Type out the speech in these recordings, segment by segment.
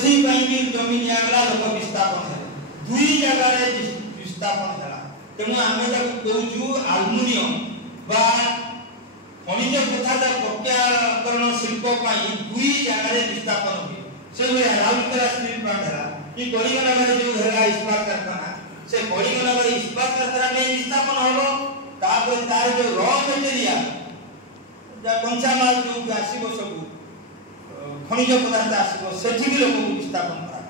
सेठी पई भी जमीन नियागला लोक विस्थापन है दुई जगह रे विस्थापन है तेणु आम कहूँ आलुमिनियम बा खनिज पदार्थ प्रक्रियाकरण शिल्प दुई जगह विस्थापन हुए से राउरकेला स्टील प्लांट है कि कलिंगनगर जो है इस्पात कारखाना से कलिंगनगर इस्पात कारखाना में विस्थापन होलो तापर तार जो रॉ मटेरियल जा कंचा माल जो आसीबो सब खनिज पदार्थ आसीबो सेठी भी लोक विस्थापन करा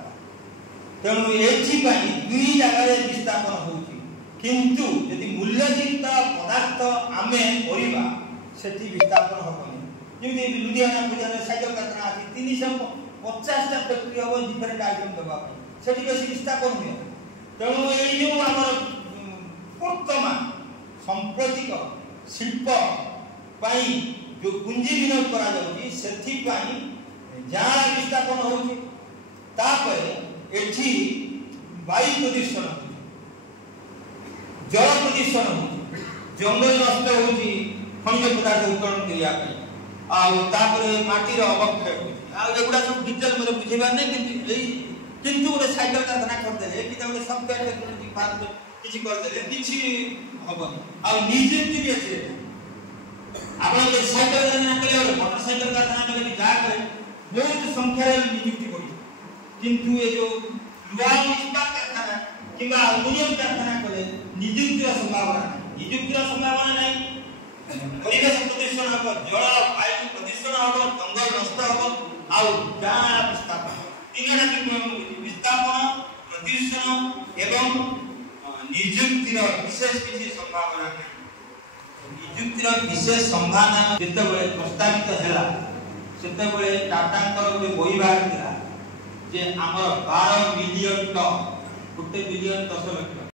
तेणु एथि पई दुई जगह विस्थापन होउची किंतु यदि मूल्ययुक्त पदार्थ आमे करिबा सेठी विस्थापन होबनी जेमि लुधियाना फुजाना साइकेल कारखाना अछि 350 टा फैक्ट्री हो डिफरेंट आइटम दबा सेठी बेसी विस्थापन हुए तेणु ए जो हमर वर्तमान सांप्रतिक शिल्प पाई जो पुंजी विनियोग करा जाउची सेठी पाई जहाँ विस्थापन होउची तापर एठी वायु प्रदूषण जल प्रदूषण होउची जंगल नष्ट होउची खनिज पदार्थ उत्तोलन करिया आ तापर माटीर अवक्षय होउची आ एगुडा सब डिटेल मरे बुझेबा नै किंतु गोटे साइकेल कारखाना कर देले कि गोटे सॉफ्टवेयर टेक्नोलॉजी पार्क किछि कर देले किछि हबनी आ नियुक्ति भी अछि आपण जे साइकेल कारखाना कले और मोटरसाइकिल कारखाना कले जा करे बहुत संख्या रे नियुक्ति करी किंतु ये जो लुहा इस्पात कारखाना किबा एल्युमिनियम कारखाना कले नियुक्तिर संभावना नहीं परिवेश प्रदूषण हो जल वायु प्रदूषण हो जंगल नष्ट हो आ जहाँ विस्थापन तीनटा विस्थापन प्रदूषण एवं नियुक्तिर विशेष किसी संभावना नहीं नियुक्तिर विशेष संभावना जेतेबेले प्रस्तावित हैला सेतेबेले टाटांकर गोटे बही बाहर जे आमर 12 मिलियन टन 1 बिलियन 10 लाख